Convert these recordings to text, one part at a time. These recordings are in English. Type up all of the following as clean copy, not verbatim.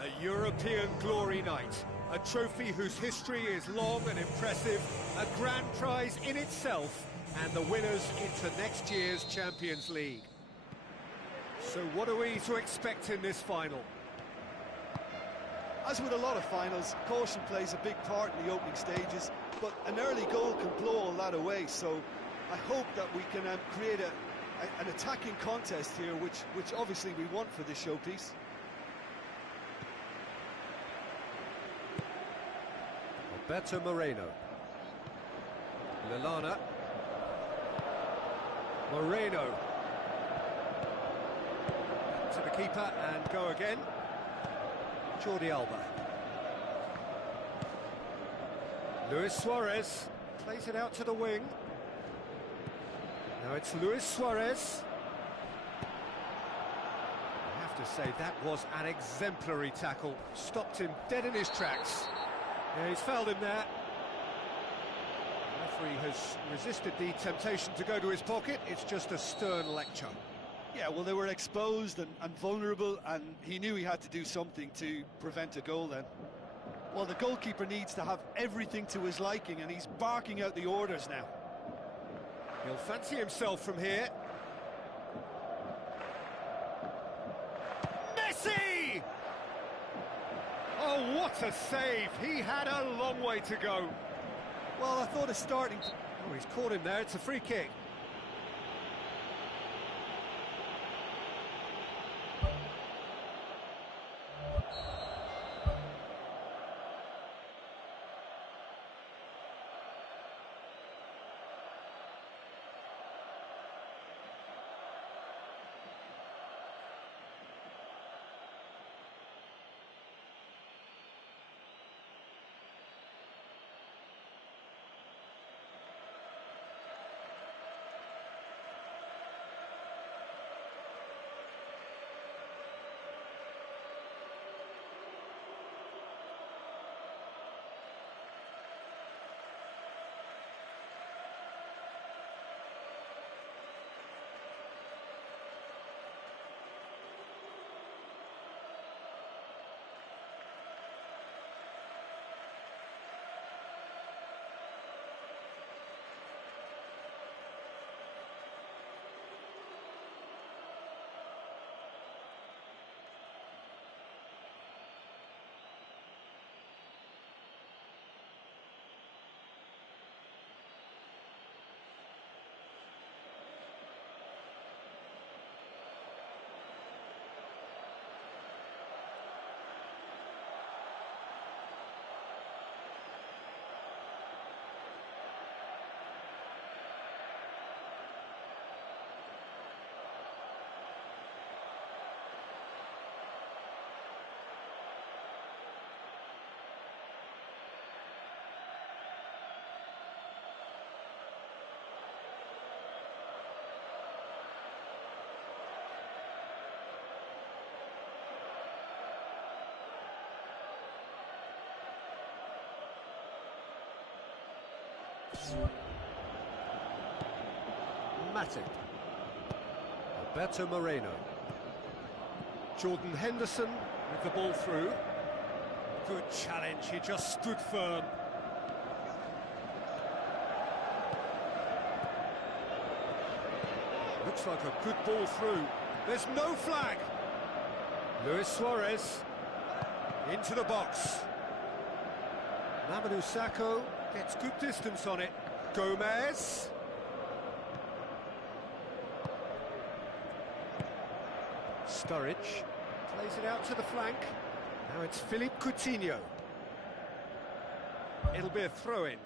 A European glory night, a trophy whose history is long and impressive, a grand prize in itself, and the winners into next year's Champions League. So what are we to expect in this final? As with a lot of finals, caution plays a big part in the opening stages, but an early goal can blow all that away, so I hope that we can create an attacking contest here, which obviously we want for this showpiece. Alberto Moreno. Lallana. Moreno. Back to the keeper and go again. Jordi Alba. Luis Suarez plays it out to the wing. Now it's Luis Suarez. I have to say that was an exemplary tackle. Stopped him dead in his tracks. Yeah, he's fouled him there. The referee has resisted the temptation to go to his pocket. It's just a stern lecture. Yeah, well, they were exposed and vulnerable, and he knew he had to do something to prevent a goal then. Well, the goalkeeper needs to have everything to his liking, and he's barking out the orders now. He'll fancy himself from here. Messi! Oh, what a save! He had a long way to go. Well, I thought it's starting to... Oh, he's caught him there. It's a free kick. Matic. Alberto Moreno. Jordan Henderson with the ball through. Good challenge, he just stood firm. Looks like a good ball through. There's no flag. Luis Suarez into the box. Mamadou Sakho gets good distance on it. Gomez. Sturridge plays it out to the flank. Now it's Philippe Coutinho. It'll be a throw-in.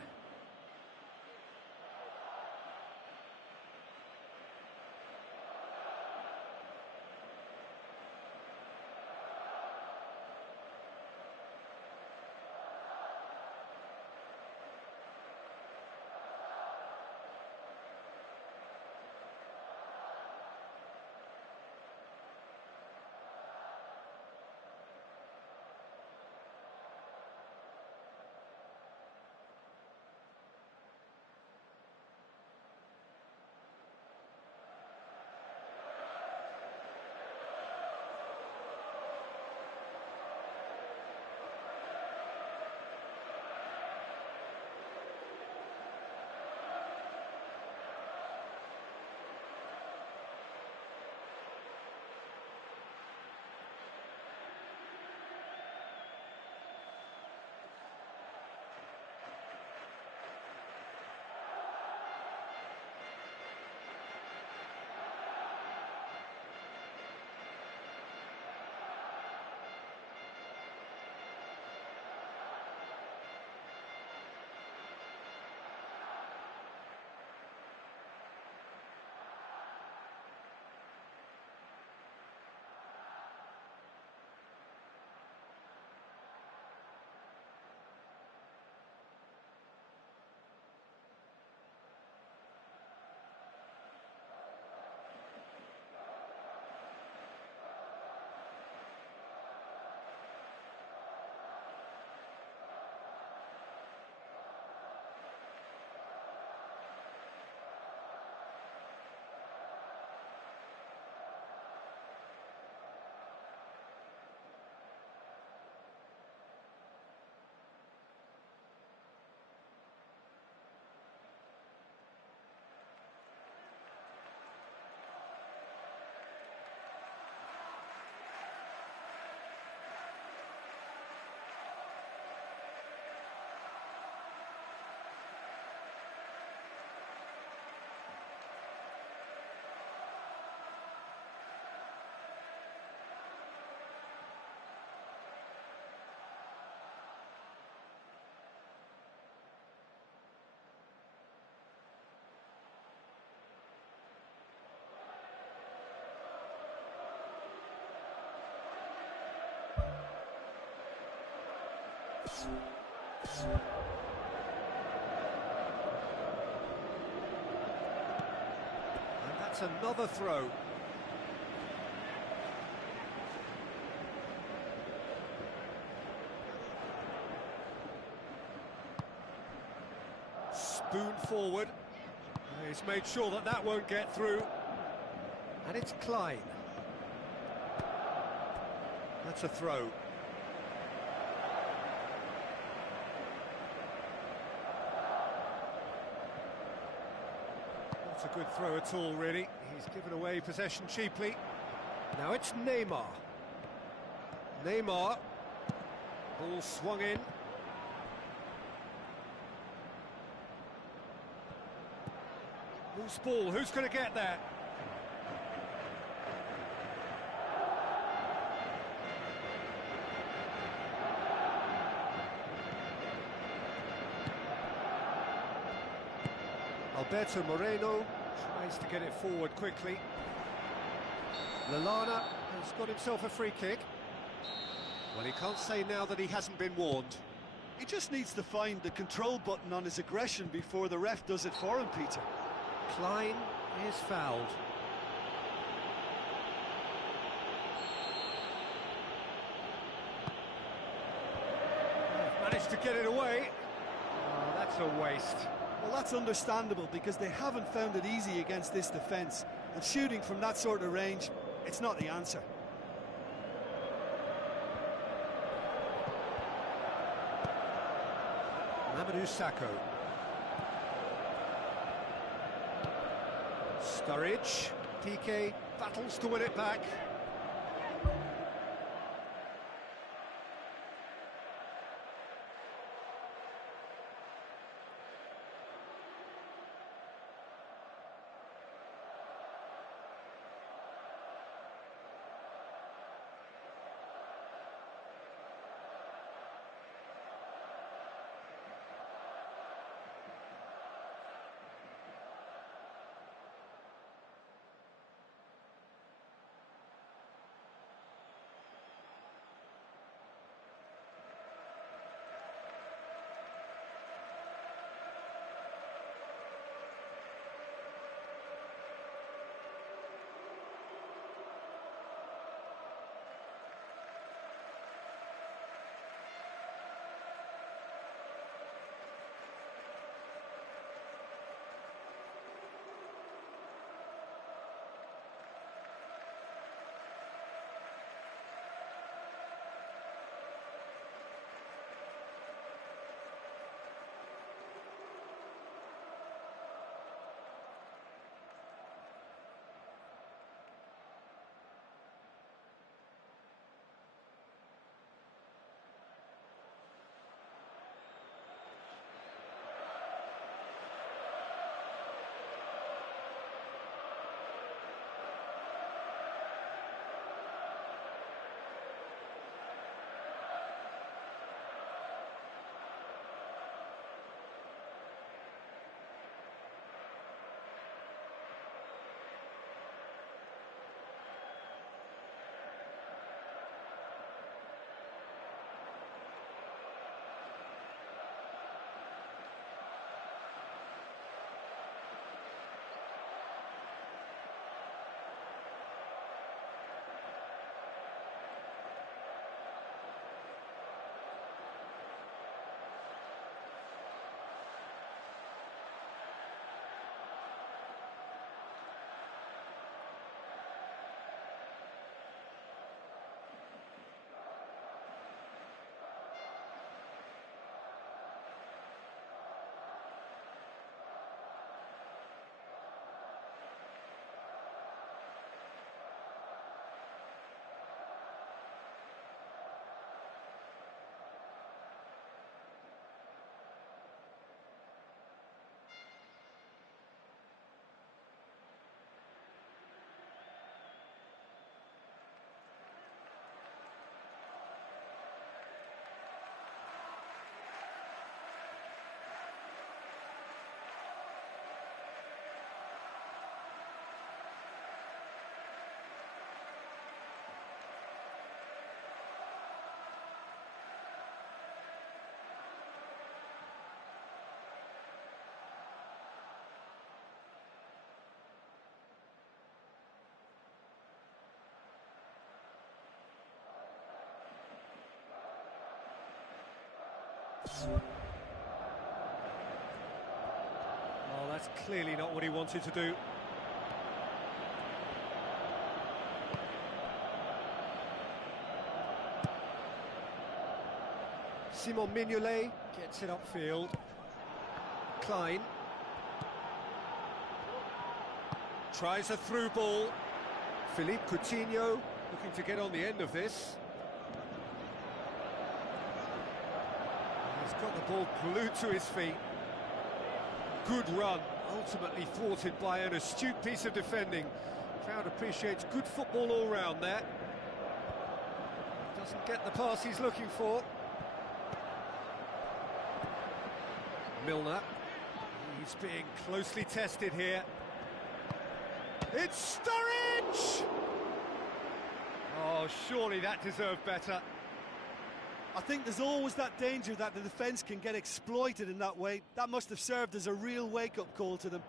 And that's another throw. Spoon forward. He's made sure that that won't get through. And it's Klein. That's a throw. Not a good throw at all, really. He's given away possession cheaply. Now it's Neymar. Neymar. Ball swung in. Loose ball, who's going to get there? Alberto Moreno tries to get it forward quickly. Lallana has got himself a free kick. Well, he can't say now that he hasn't been warned. He just needs to find the control button on his aggression before the ref does it for him, Peter. Klein is fouled. Managed to get it away. Oh, that's a waste. Well, that's understandable because they haven't found it easy against this defence. And shooting from that sort of range, it's not the answer. Mamadou Sakho. Sturridge. PK battles to win it back. Oh, that's clearly not what he wanted to do. Simon Mignolet gets it upfield. Klein tries a through ball. Philippe Coutinho looking to get on the end of this. He's got the ball glued to his feet. Good run, ultimately thwarted by an astute piece of defending. Crowd appreciates good football all round there. Doesn't get the pass he's looking for. Milner, he's being closely tested here. It's Sturridge! Oh, surely that deserved better. I think there's always that danger that the defence can get exploited in that way. That must have served as a real wake-up call to them.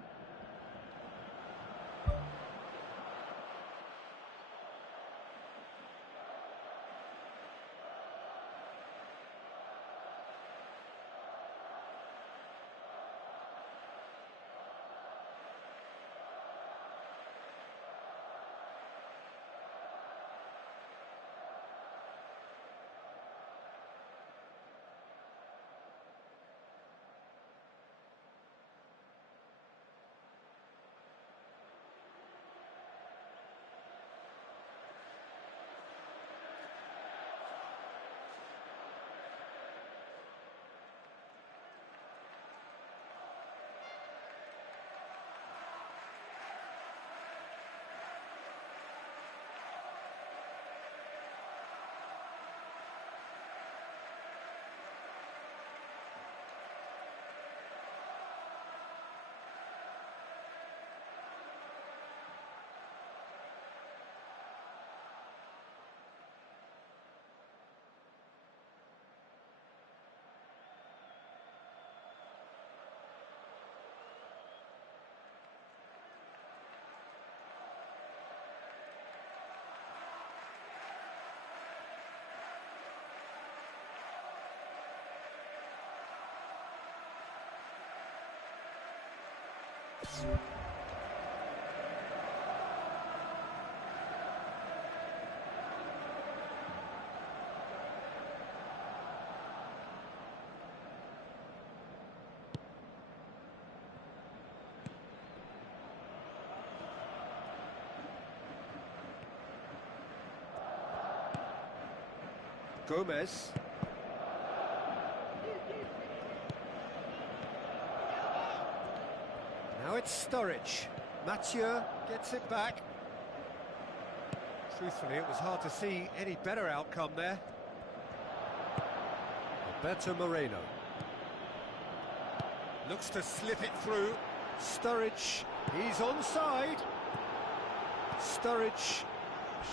Gomez. Now it's Sturridge. Mathieu gets it back. Truthfully, it was hard to see any better outcome there. Roberto Moreno. Looks to slip it through. Sturridge, he's onside. Sturridge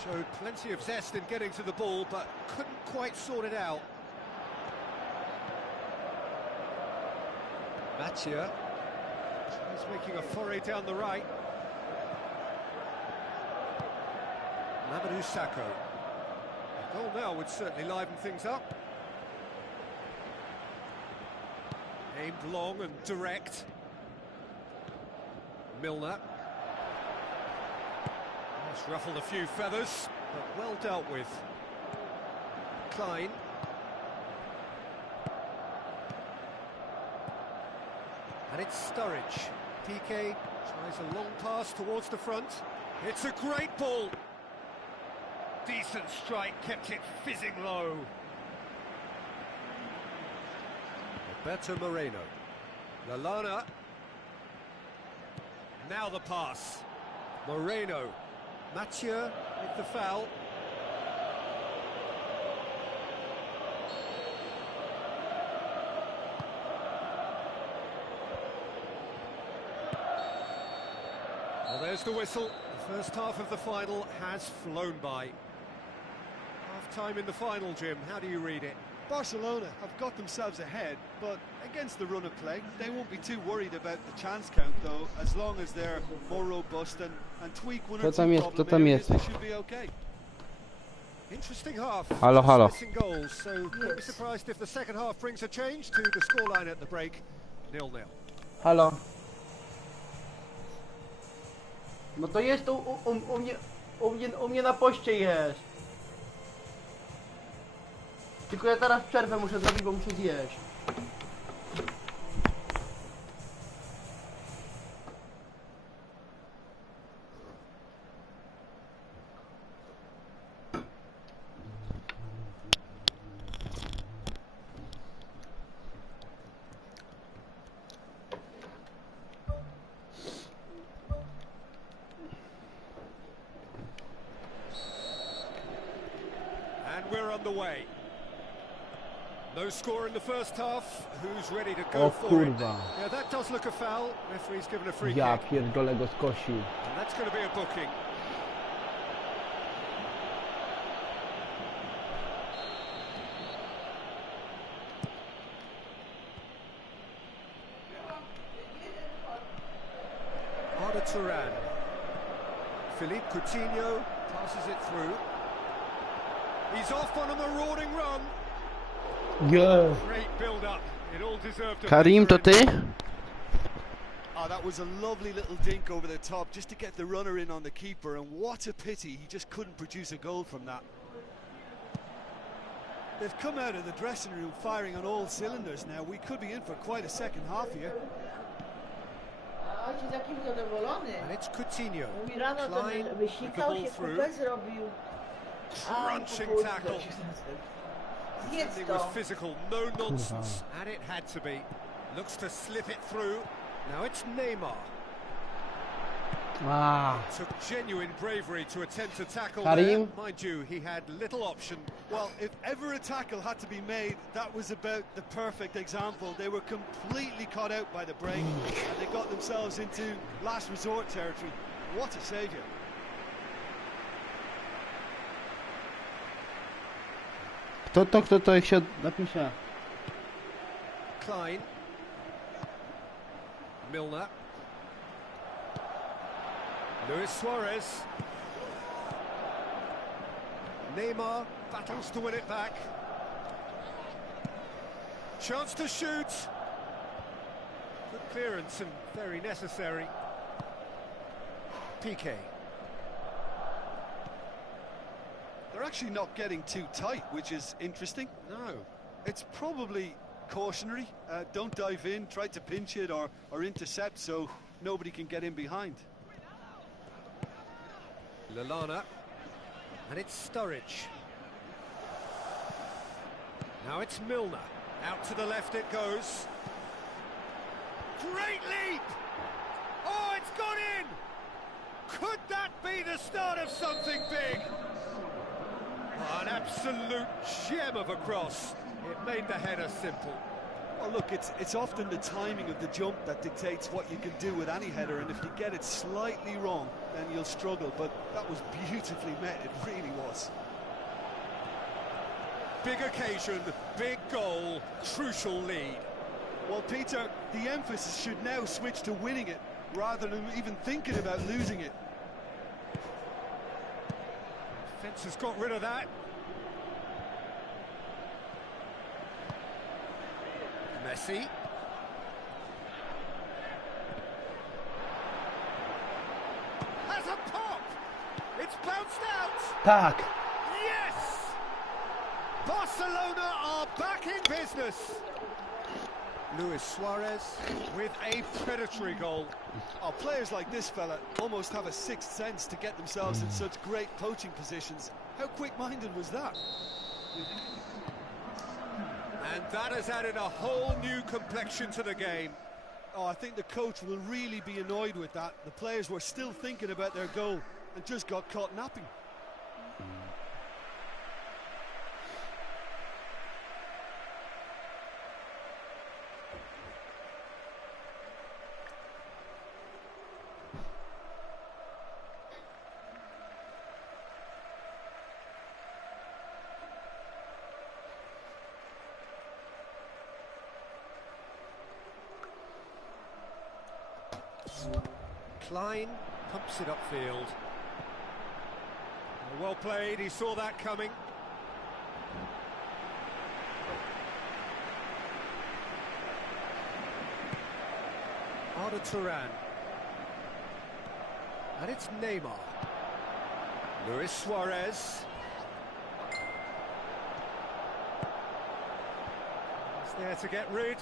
showed plenty of zest in getting to the ball, but couldn't quite sort it out. Mathieu is making a foray down the right. Mamadou Sakho. A goal now would certainly liven things up. Aimed long and direct. Milner. Just ruffled a few feathers, but well dealt with. Klein. And it's Sturridge. Piqué tries a long pass towards the front. It's a great ball. Decent strike, kept it fizzing low. Roberto Moreno. Lallana. Now the pass. Moreno. Mathieu with the foul. Well, there's the whistle. The first half of the final has flown by. Half-time in the final, Jim. How do you read it? Barcelona have got themselves ahead, but against the run of play, they won't be too worried about the chance count, though, as long as they're more robust and tweak one or two problem areas, they should be okay. Interesting half. Halo, halo. Missing goals, so don't be surprised if the second half brings a change to the scoreline at the break. 0-0. Halo. No to jest u mnie na poście jest. Tylko ja teraz przerwę muszę zrobić, bo muszę zjeść. We're underway. No score in the first half. Who's ready to go O for kurwa. it? Yeah, that does look a foul. Referee's given a free Ja kick. pierdolę go skosił. And that's going to be a booking. Arda Turan. Philippe Coutinho passes it through. He's off on a marauding run. Yeah. Great build-up. It all deserved a Karim, to ty? Oh, that was a lovely little dink over the top just to get the runner in on the keeper, and what a pity he just couldn't produce a goal from that. They've come out of the dressing room firing on all cylinders now. We could be in for quite a second half here. Ojciec jakim zadowolony. And it's Coutinho. Mówi rano to Klein with the wysikał ball się, through. kupę zrobił. Crunching tackle. Zjedz It was to. physical, no nonsense, and it had to be. Looks to slip it through. Now it's Neymar. Took genuine bravery to attempt to tackle Karim. there. Mind you, he had little option. Well, if ever a tackle had to be made, that was about the perfect example. They were completely caught out by the break, and they got themselves into last resort territory. What a saviour. Kto to, jak się napisze? Klein. Milner. Luis Suarez. Neymar battles to win it back. Chance to shoot. Good clearance and very necessary. Piqué. They're actually not getting too tight, which is interesting. No. It's probably cautionary. Don't dive in, try to pinch it or intercept so nobody can get in behind. Lallana. And it's Sturridge. Now it's Milner. Out to the left it goes. Great leap! Oh, it's gone in! Could that be the start of something big? Oh, an absolute gem of a cross. It made the header simple. Well, look, it's often the timing of the jump that dictates what you can do with any header, and if you get it slightly wrong, then you'll struggle, but that was beautifully met, it really was. Big occasion, big goal, crucial lead. Well, Peter, the emphasis should now switch to winning it, rather than even thinking about losing it. Defence has got rid of that. Messi. Has a pop! It's bounced out! Tak. Yes! Barcelona are back in business. Luis Suarez with a predatory goal. Oh, players like this fella almost have a sixth sense to get themselves in such great poaching positions. How quick-minded was that? And that has added a whole new complexion to the game. Oh, I think the coach will really be annoyed with that. The players were still thinking about their goal and just got caught napping. Klein pumps it upfield. Well played, he saw that coming. Arda Turan. And it's Neymar. Luis Suarez. He's there to get rid.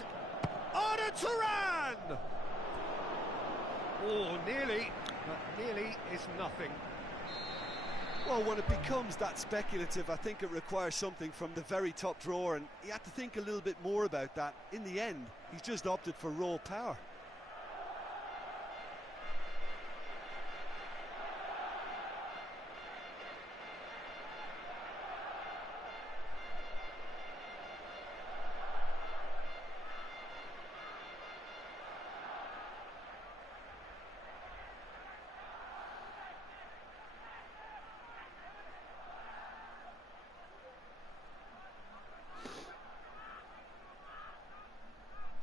Arda Turan! Oh, nearly, but nearly is nothing. Well, when it becomes that speculative, I think it requires something from the very top drawer, and he had to think a little bit more about that. In the end, he's just opted for raw power.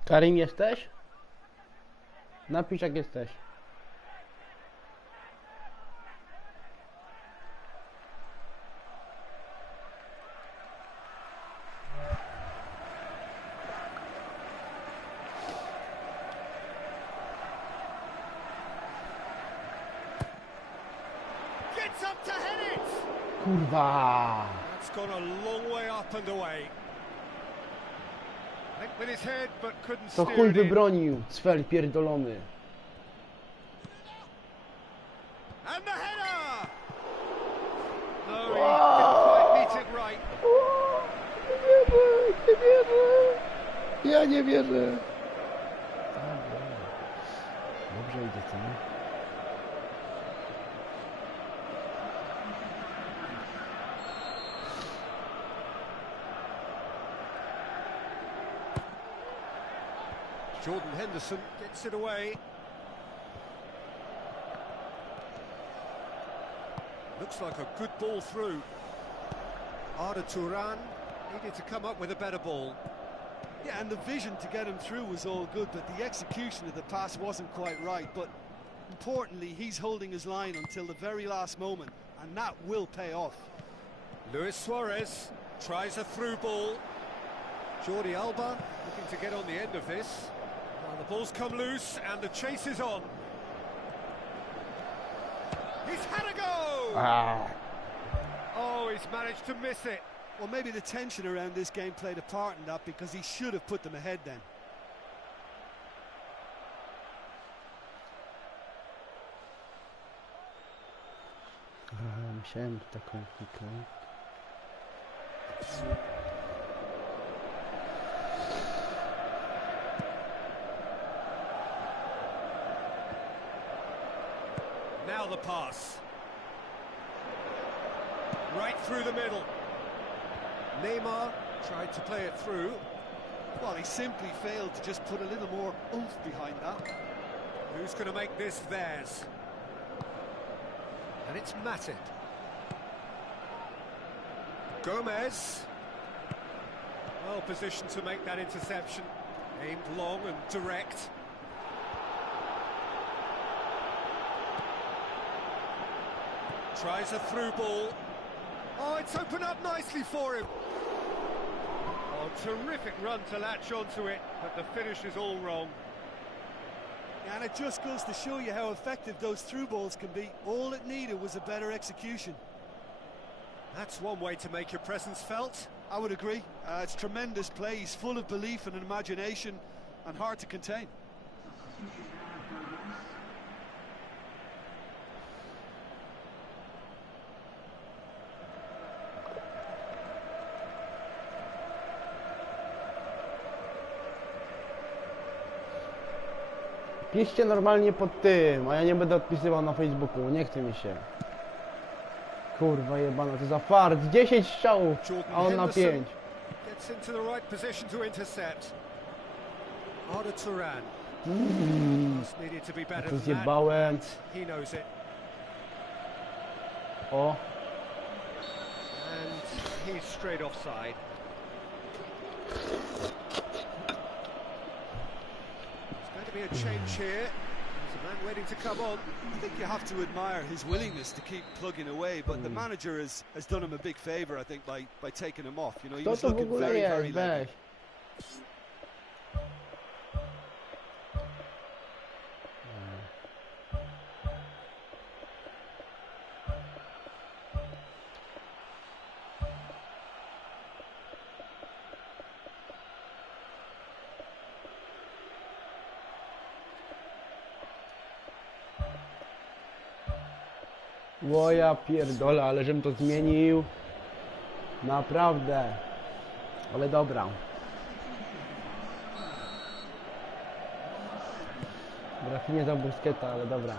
Karim, jesteś? Napisz, jak jesteś. Gets up to head it! Kurwa! That's gone a long way up and away. Went with his head, but couldn't To steer chuj it in. wybronił, cwel pierdolony. And the header! No, he didn't quite meet it right. Nie wierzę! Ja nie wierzę! Dobrze idzie, co nie? Jordan Henderson gets it away. Looks like a good ball through. Arda Turan needed to come up with a better ball. Yeah, and the vision to get him through was all good, but the execution of the pass wasn't quite right. But importantly, he's holding his line until the very last moment, and that will pay off. Luis Suarez tries a through ball. Jordi Alba looking to get on the end of this. Now the ball's come loose and the chase is on. He's had a go! Ah. Oh, he's managed to miss it. Well, maybe the tension around this game played a part in that, because he should have put them ahead then. Myślałem taką piłkę. Now the pass. Right through the middle. Neymar tried to play it through. Well, he simply failed to just put a little more oomph behind that. Who's going to make this theirs? And it's Matip. Gomez. Well positioned to make that interception. Aimed long and direct. Tries a through ball. Oh, it's opened up nicely for him. Oh, terrific run to latch onto it, but the finish is all wrong. And it just goes to show you how effective those through balls can be. All it needed was a better execution. That's one way to make your presence felt. I would agree. It's tremendous play. He's full of belief and imagination, and hard to contain. Piszcie normalnie pod tym, a ja nie będę odpisywał na Facebooku, nie chce mi się. Kurwa jebana, to za fart, 10 strzałów, a on na 5. Gets into the right position to intercept. Arda Turan. Just needed to be better To than that. zjebałem. He knows it. O, And he's straight offside. There's going to be a change here. There's a Man waiting to come on. I think you have to admire his willingness to keep plugging away, but the manager has done him a big favour, I think, by taking him off. You know, he Kto was to w looking ogóle very, jest? very leggy. Weź. O ja pierdolę, ale żebym to zmienił. Naprawdę. Ale dobra. Rafinie za Busqueta, ale dobra.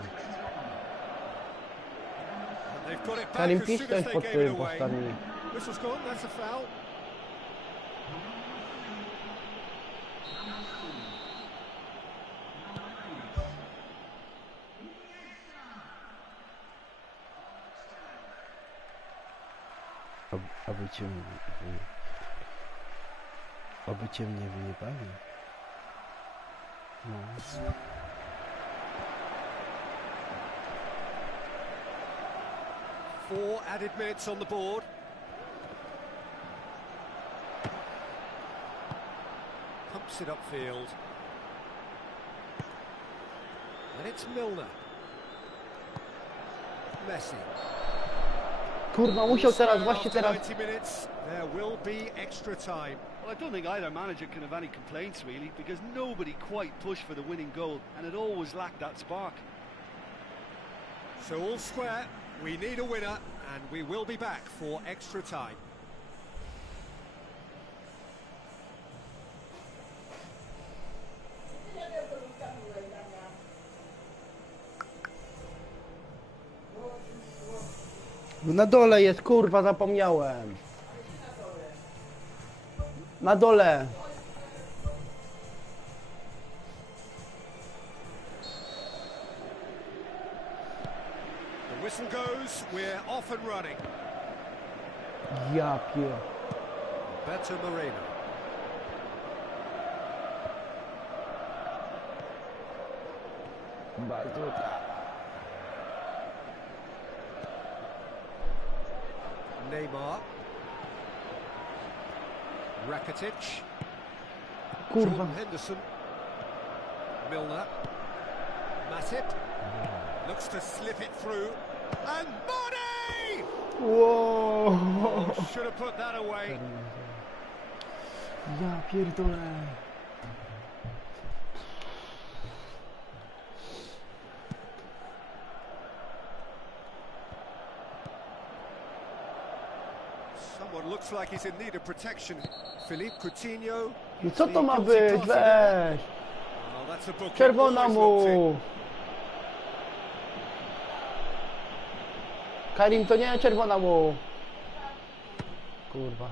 They've got it back Karim, as pisz soon as coś they pod gave it tym away. postawni. Whistle's gone, that's a foul. Oby cię mnie wyjebali. No. 4 added minutes on the board. Pumps it upfield. And it's Milner. Messi. Kurwa, musiał teraz, właśnie After teraz. 90 minutes, there will be extra time. Well, I don't think either manager can have any complaints, really, because nobody quite pushed for the winning goal, and it always lacked that spark. So all square, we need a winner, and we will be back for extra time. Na dole jest, kurwa, zapomniałem. Na dole. The whistle goes, we're off and running. Ja pier... Beto Moreno. Bazuka. Neymar. Rakitic. Kurwa. Jordan Henderson. Milner. Matip. Looks to slip it through. And Mane! Wow. Oh, should have put that away. Ja pierdolę. Someone looks like he's in need of protection. Philippe Coutinho. No co to ma Guilty być? party. Weź. Oh, that's a booking. Czerwona Always looked in. mu. Karim, to nie czerwona mu. Kurwa.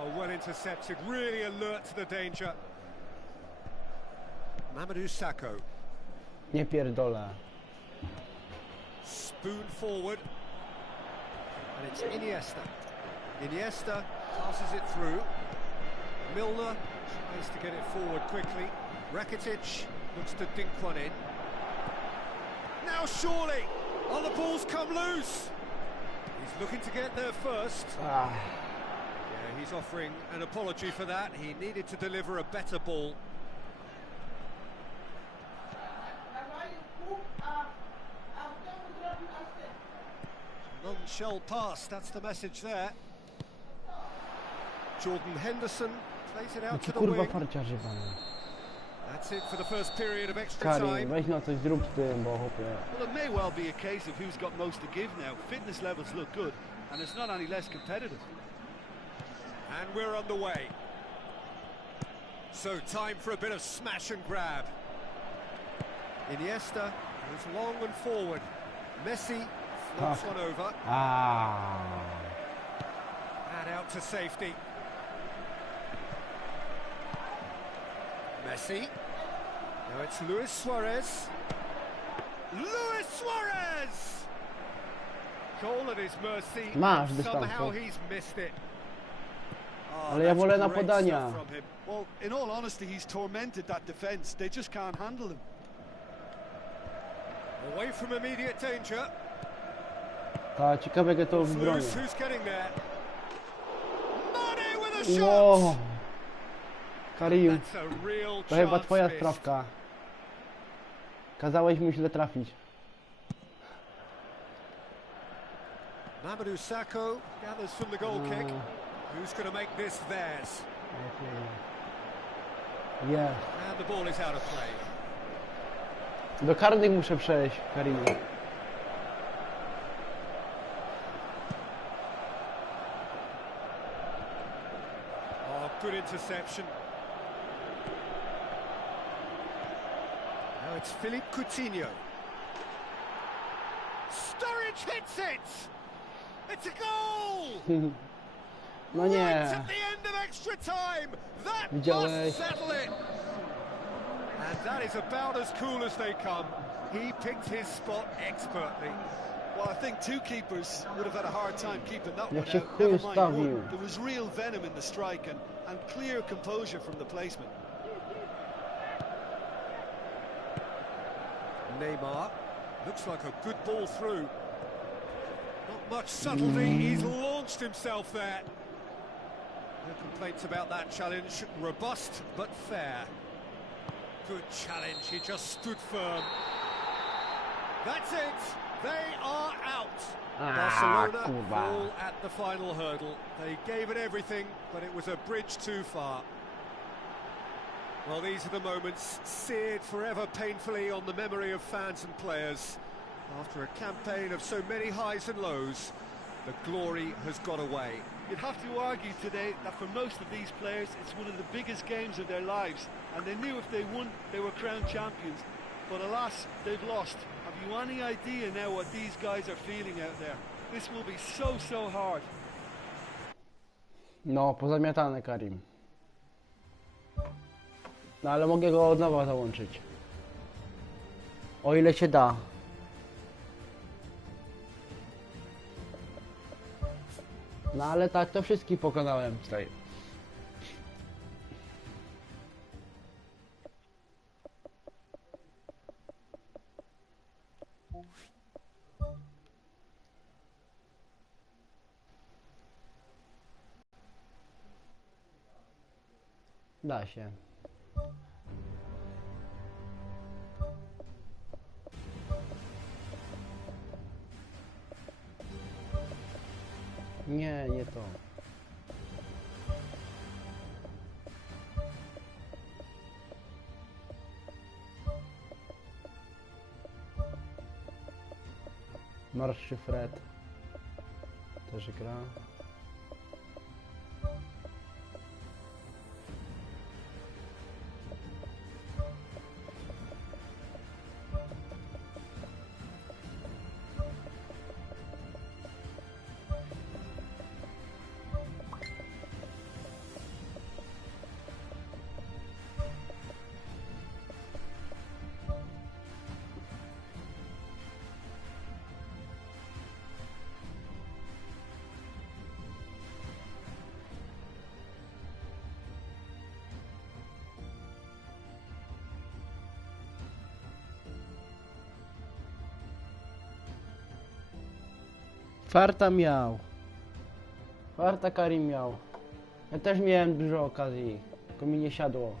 Oh, well intercepted. Really alert to the danger. Mamadou Sakho. Nie pierdolę. Spoon forward. And it's Iniesta. Iniesta passes it through. Milner tries to get it forward quickly. Rakitic looks to dink one in. Now surely! Oh, the ball's come loose! He's looking to get there first. Ah. Yeah, he's offering an apology for that. He needed to deliver a better ball. None shall pass, that's the message there. Jordan Henderson plays it out to Jaki the kurwa wing. farciarz jebany. That's it for the first period of extra Karim, time. weź no coś zrób z tym, bo chłopie. Well, it may well be a case of who's got most to give now. Fitness levels look good, and it's not any less competitive. And we're underway. So time for a bit of smash and grab. Iniesta goes long and forward. Messi floats one over. Ah. And out to safety. Messi. Now it's Luis Suarez. Luis Suarez! Goal at his mercy. Masz and somehow dystansu. he's missed it. Oh, Ale ja that's wolę na great podania. stuff from him. Well, in all honesty, he's tormented that defence. They just can't handle him. Away from immediate danger. Ta, ciekawe jak ja to wybronię. Loose, who's getting there? Mane with a shot! Wow. Karim, That's a real to chyba chance twoja missed. sprawka. Kazałeś mi źle trafić. Mamadou Sakho gathers from the goal kick. Who's going to make this theirs? Yeah. And the ball is out of play. Do karnych muszę przejść, Karim. Oh, good interception. Now it's Philippe Coutinho. Sturridge hits it! It's a goal! No Right nie. at the end of extra time! That Widziałeś? must settle it! And that is about as cool as they come. He picked his spot expertly. Well, I think two keepers would have had a hard time keeping that Jak one się out. chuj Never mind ustawił. one. There was real venom in the strike and clear composure from the placement. Neymar looks like a good ball through. Not much subtlety, he's launched himself there. No complaints about that challenge. Robust but fair. Good challenge, he just stood firm. That's it, they are out. Barcelona kurwa. fall at the final hurdle. They gave it everything, but it was a bridge too far. Well, these are the moments seared forever painfully on the memory of fans and players. After a campaign of so many highs and lows, the glory has got away. You'd have to argue today that for most of these players, it's one of the biggest games of their lives, and they knew if they won, they were crowned champions. But alas, they've lost. Have you any idea now what these guys are feeling out there? This will be so hard. No, pozamiatane, Karim. No ale mogę go od nowa załączyć. O ile się da. No ale tak, to wszystkich pokonałem tutaj. Da się. Nie, nie to. Marszy Fred. Też gra. Farta miał. Farta Karim miał. Ja też miałem dużo okazji, tylko mi nie siadło.